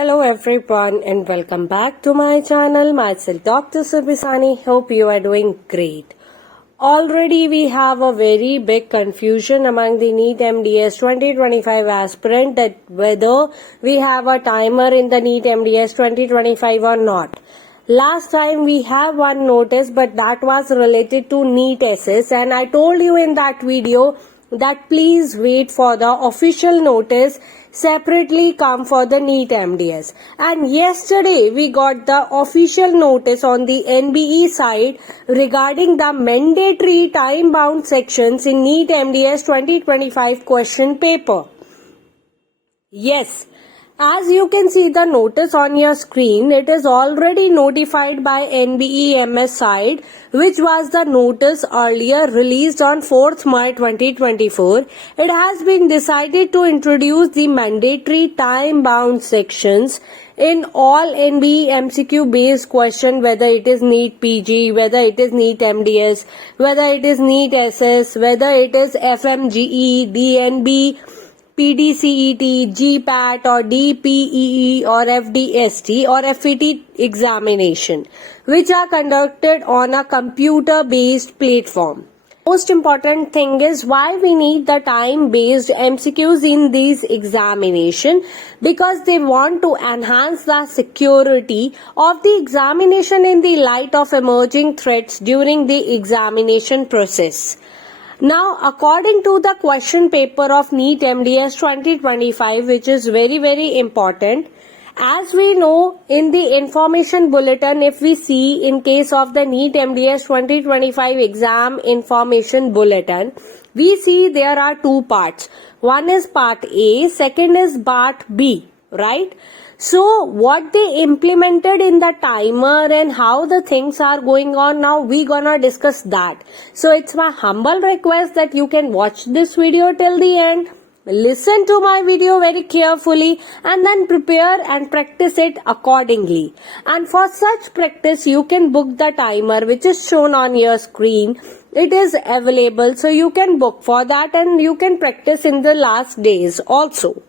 Hello everyone and welcome back to my channel. Myself Dr. Subhisani. Hope you are doing great. Already we have a very big confusion among the NEET MDS 2025 aspirant that whether we have a timer in the NEET MDS 2025 or not. Last time we have one notice, but that was related to NEET SS, and I told you in that video that please wait for the official notice separately come for the NEET MDS. And yesterday we got the official notice on the NBE side regarding the mandatory time bound sections in NEET MDS 2025 question paper. Yes, as you can see the notice on your screen, it is already notified by NBE MS side, which was the notice earlier released on 4th May 2024. It has been decided to introduce the mandatory time-bound sections in all NBE MCQ based question, whether it is NEET PG, whether it is NEET MDS, whether it is NEET SS, whether it is FMGE, DNB, PDCET, GPAT or DPEE or FDST or FET examination, which are conducted on a computer-based platform. Most important thing is why we need the time-based MCQs in these examination, because they want to enhance the security of the examination in the light of emerging threats during the examination process. Now, according to the question paper of NEET MDS 2025, which is very important, as we know in the information bulletin, if we see in case of the NEET MDS 2025 exam information bulletin, we see there are two parts. One is part A, second is part B, right? So what they implemented in the timer and how the things are going on now, we gonna discuss that. So it's my humble request that you can watch this video till the end, listen to my video very carefully, and then prepare and practice it accordingly. And for such practice, you can book the timer which is shown on your screen. It is available, so you can book for that and you can practice in the last days also.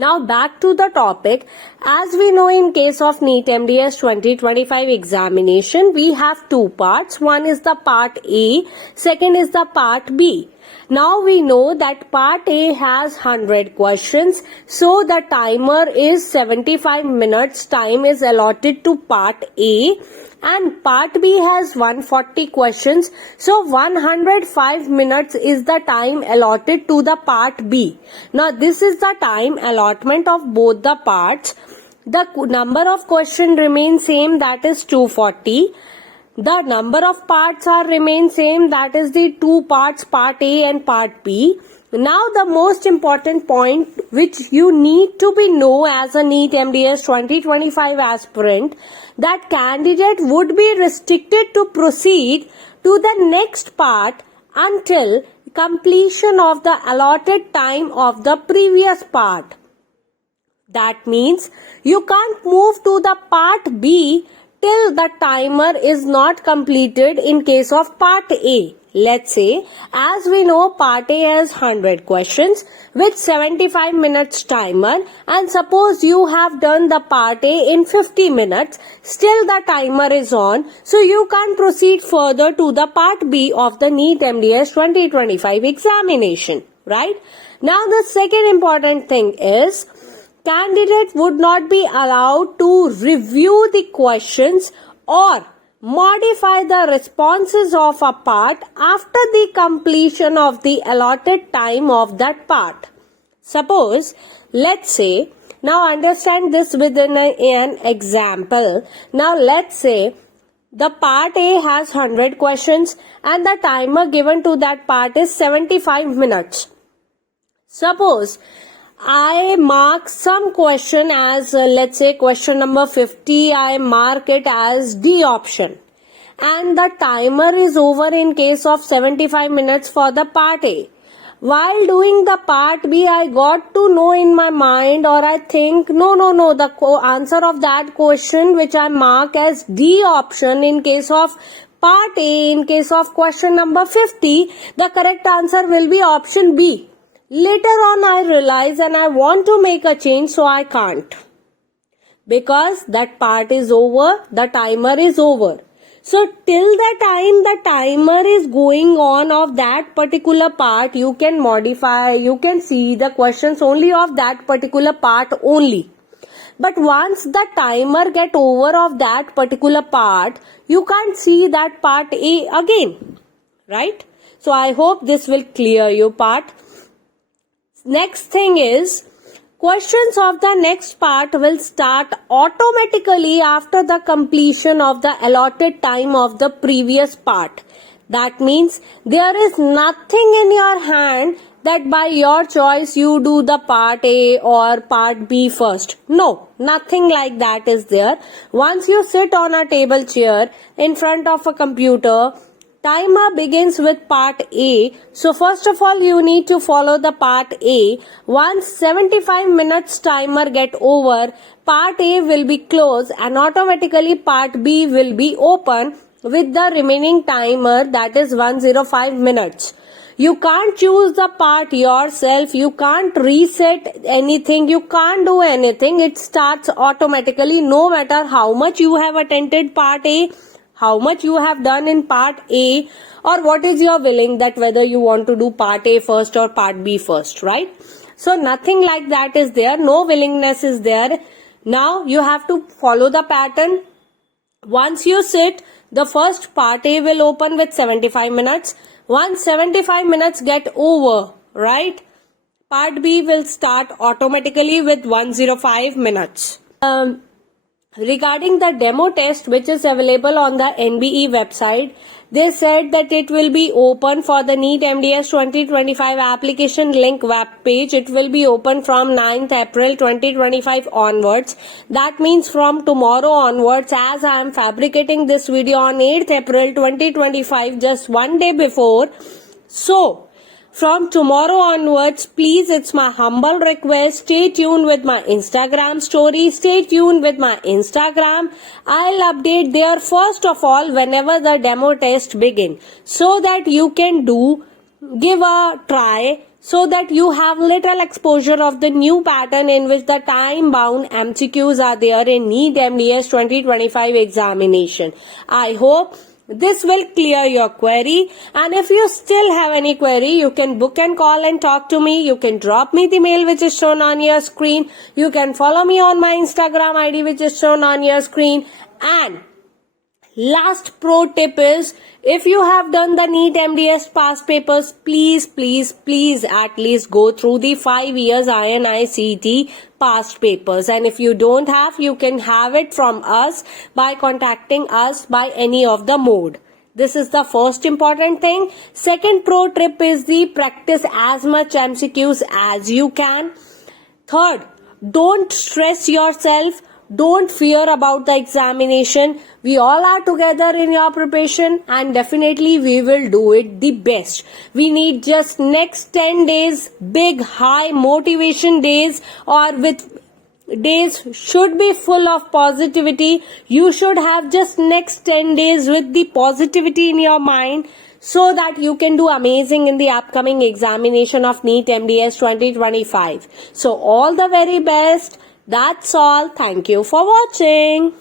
Now back to the topic. As we know, in case of NEET MDS 2025 examination, we have two parts. One is the part A, second is the part B. Now we know that part A has 100 questions, so the timer is 75 minutes time is allotted to part A, and part B has 140 questions, so 105 minutes is the time allotted to the part B. Now this is the time allotment of both the parts. The number of questions remain same, that is 240. The number of parts are remain same, that is the two parts, part A and part B. Now the most important point which you need to be know as a NEET MDS 2025 aspirant, that candidate would be restricted to proceed to the next part until completion of the allotted time of the previous part. That means you can't move to the part B till the timer is not completed in case of part A. Let's say, as we know, part A has 100 questions with 75 minutes timer, and suppose you have done the part A in 50 minutes, still the timer is on, so you can't proceed further to the part B of the NEET MDS 2025 examination, right? Now the second important thing is, candidate would not be allowed to review the questions or modify the responses of a part after the completion of the allotted time of that part. Suppose, let's say, now understand this within an example. Now let's say the part A has 100 questions and the timer given to that part is 75 minutes. Suppose I mark some question as let's say question number 50, I mark it as D option, and the timer is over in case of 75 minutes for the part A. While doing the part B, I got to know in my mind, or I think no, the answer of that question which I mark as D option in case of part A, in case of question number 50, the correct answer will be option B. Later on I realize and I want to make a change, so I can't. because that part is over, the timer is over. So till the time the timer is going on of that particular part, you can modify, you can see the questions only of that particular part only. But once the timer get over of that particular part, you can't see that part A again, right? So I hope this will clear your part. Next thing is, questions of the next part will start automatically after the completion of the allotted time of the previous part. That means there is nothing in your hand that by your choice you do the part A or part B first. No, nothing like that is there. Once you sit on a table chair in front of a computer, timer begins with part A. So first of all, you need to follow the part A. Once 75 minutes timer get over, part A will be closed and automatically part B will be open with the remaining timer, that is 105 minutes. You can't choose the part yourself. You can't reset anything. You can't do anything. It starts automatically no matter how much you have attended part A, how much you have done in part A, or what is your willing, that whether you want to do part A first or part B first, right? So nothing like that is there. No willingness is there. Now you have to follow the pattern. Once you sit, the first part A will open with 75 minutes. Once 75 minutes get over, right, part B will start automatically with 105 minutes. Regarding the demo test which is available on the NBE website, they said that it will be open for the NEET MDS 2025 application link web page. It will be open from 9th April 2025 onwards. That means from tomorrow onwards, as I am fabricating this video on 8th April 2025, just one day before. So from tomorrow onwards, please, it's my humble request, stay tuned with my Instagram story, stay tuned with my Instagram. I'll update there first of all whenever the demo test begin, so that you can give a try, so that you have little exposure of the new pattern in which the time-bound MCQs are there in NEET MDS 2025 examination. I hope this will clear your query, and if you still have any query, you can book and call and talk to me. You can drop me the mail which is shown on your screen. You can follow me on my Instagram ID which is shown on your screen. And last pro tip is, if you have done the NEET MDS past papers, please at least go through the 5 years INI CET past papers. And if you don't have, you can have it from us by contacting us by any of the mode. This is the first important thing. Second pro tip is the practice as much MCQs as you can. Third, don't stress yourself. Don't fear about the examination. We all are together in your preparation, and definitely we will do it the best. We need just next 10 days, big high motivation days, or with days should be full of positivity. You should have just next 10 days with the positivity in your mind, so that you can do amazing in the upcoming examination of NEET MDS 2025. So all the very best. That's all. Thank you for watching.